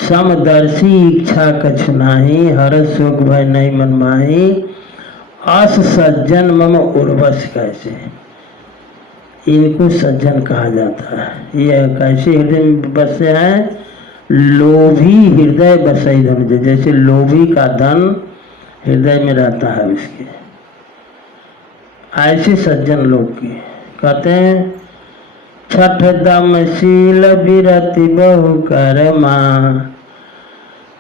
समदर्शी इच्छा कछु नाही। हर शोक भय नहीं मन माही। अस सज्जन मम उर्वश कैसे। इनको सज्जन कहा जाता है। ये कैसे हृदय में बसे हैं? लोभी हृदय बसई धन। जैसे लोभी का धन हृदय में रहता है उसके, ऐसे सज्जन लोग की कहते हैं छठ दमशील बिरति बहु कर्मा।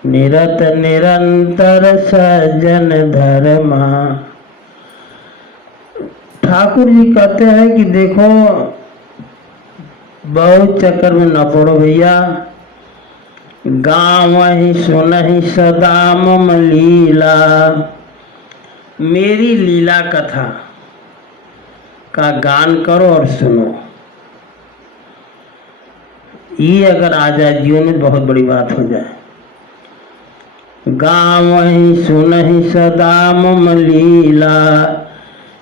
निरत निरंतर सज्जन धर्मा। ठाकुर जी कहते हैं कि देखो बहुत चक्कर में न पड़ो भैया। गाँव ही सुन ही सदा मम लीला। मेरी लीला कथा का गान करो और सुनो। ये अगर आ जाए जीवन में बहुत बड़ी बात हो जाए। गाँव ही सुन ही सदा मम लीला।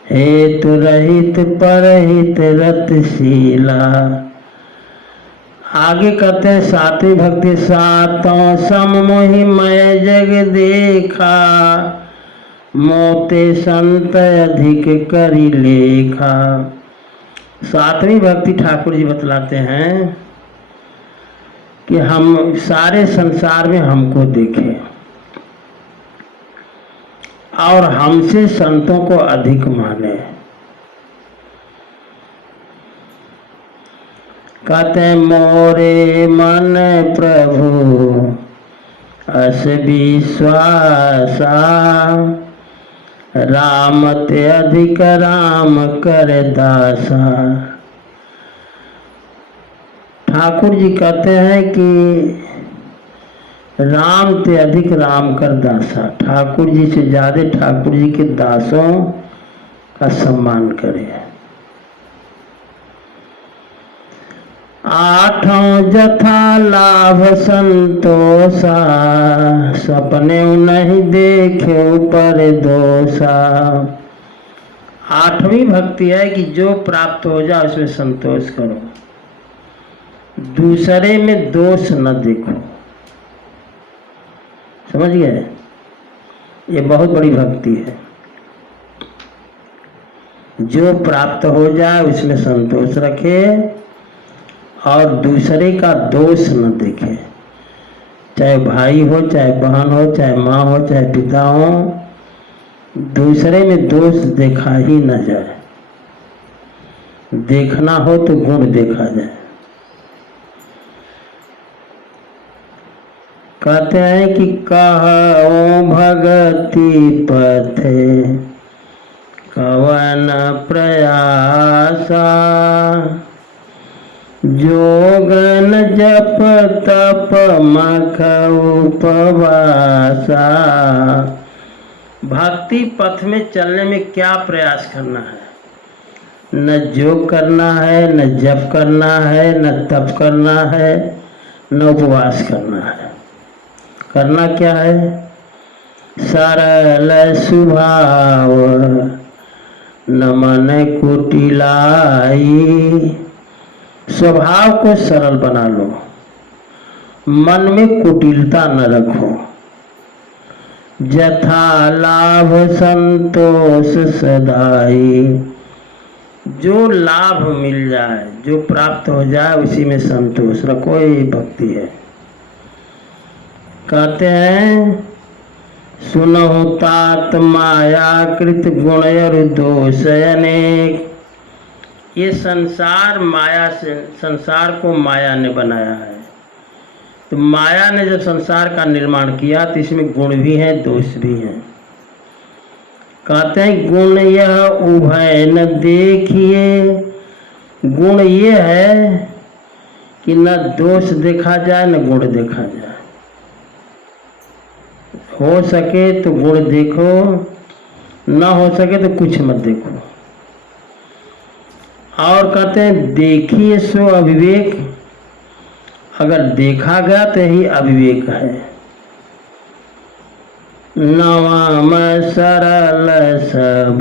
हेतु रहित परहित रतशीला। आगे कहते हैं सातवीं भक्ति। सातों सम मोहि मैं जग देखा। मोते संत अधिक करी लेखा। सातवीं भक्ति ठाकुर जी बतलाते हैं कि हम सारे संसार में हमको देखें। और हमसे संतों को अधिक माने। कहते मोरे मन प्रभु अस विश्वासा, राम ते अधिक राम कर दासा। ठाकुर जी कहते हैं कि राम ते अधिक राम कर दासा। ठाकुर जी से ज्यादा ठाकुर जी के दासों का सम्मान करे। आठों जथा लाभ संतोषा, सपने नहीं देखे पर दोषा। आठवीं भक्ति है कि जो प्राप्त हो जाए उसमें संतोष करो, दूसरे में दोष न देखो। समझ गए? ये बहुत बड़ी भक्ति है। जो प्राप्त हो जाए उसमें संतोष रखे और दूसरे का दोष न देखे। चाहे भाई हो, चाहे बहन हो, चाहे माँ हो, चाहे पिता हो, दूसरे में दोष देखा ही न जाए। देखना हो तो गुण देखा जाए। कहते हैं कि कहो भगति पथे कवन प्रयासा, जोगन जप तप मख उपवासा। भक्ति पथ में चलने में क्या प्रयास करना है? न योग करना है, न जप करना है, न तप करना है, न उपवास करना है। करना क्या है? सरल स्वभाव न मन कुटिलाई। स्वभाव को सरल बना लो, मन में कुटिलता न रखो। जथा लाभ संतोष सदाई। जो लाभ मिल जाए, जो प्राप्त हो जाए उसी में संतोष रखो। ये भक्ति है। कहते हैं सुनो तात माया कृत गुण और दोष अनेक। ये संसार माया से, संसार को माया ने बनाया है। तो माया ने जब संसार का निर्माण किया तो इसमें गुण भी हैं, दोष भी हैं। कहते हैं गुण यह उभय न देखिए। गुण ये है कि न दोष देखा जाए न गुण देखा जाए। हो सके तो गुण देखो, न हो सके तो कुछ मत देखो। और कहते हैं देखिए सो अविवेक। अगर देखा गया तो यही अविवेक है। नवम सरल सब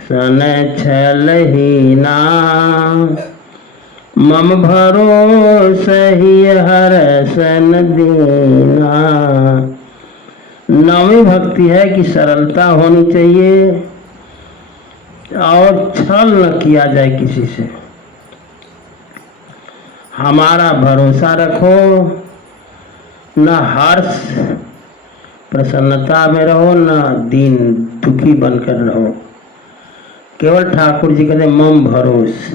सन छलहीना, मम भरोस ही हर सन दीना। नवी भक्ति है कि सरलता होनी चाहिए और छल न किया जाए किसी से। हमारा भरोसा रखो, न हर्ष प्रसन्नता में रहो, न दीन दुखी बनकर रहो। केवल ठाकुर जी कहते मम भरोस,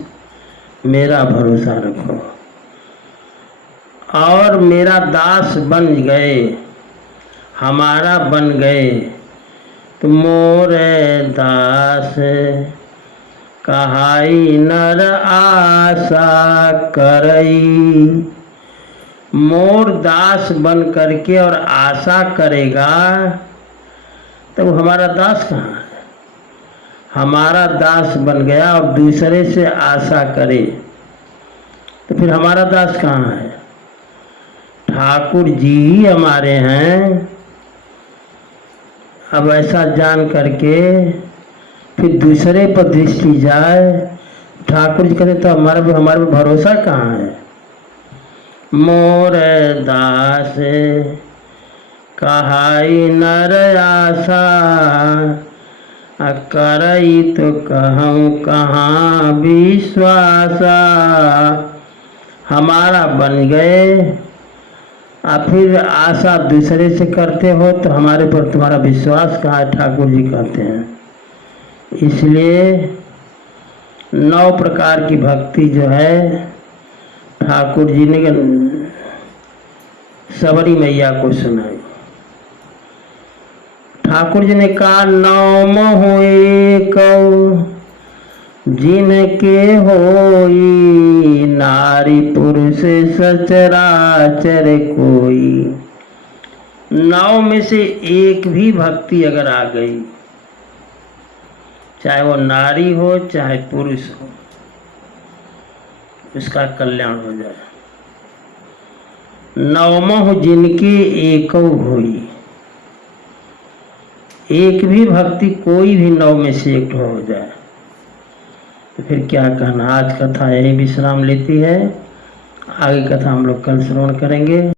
मेरा भरोसा रखो। और मेरा दास बन गए, हमारा बन गए तो मोरे दास कहाई नर आशा करई। मोर दास बन करके और आशा करेगा तो हमारा दास कहाँ है? हमारा दास बन गया और दूसरे से आशा करे तो फिर हमारा दास कहाँ है? ठाकुर जी ही हमारे हैं। अब ऐसा जान करके फिर दूसरे पर दृष्टि जाए, ठाकुर जी कहते तो हमारे पे भरोसा कहाँ है? मोर दास कहाई नर आशा, करई तो कहूँ कहाँ विश्वासा। हमारा बन गए और फिर आशा दूसरे से करते हो तो हमारे पर तुम्हारा विश्वास कहाँ है, ठाकुर जी कहते हैं। इसलिए 9 प्रकार की भक्ति जो है ठाकुर जी ने सबरी मैया को सुनाई। ठाकुर जी ने कहा, 9 होए कौ जिनके होई, नारी पुरुष सचराचर कोई। 9 में से एक भी भक्ति अगर आ गई, चाहे वो नारी हो चाहे पुरुष हो, उसका कल्याण हो जाए। 9 जिनकी एक होई, एक भी भक्ति कोई भी 9 में से एक हो जाए तो फिर क्या कहना। आज कथा यही विश्राम लेती है, आगे कथा हम लोग कल श्रवण करेंगे।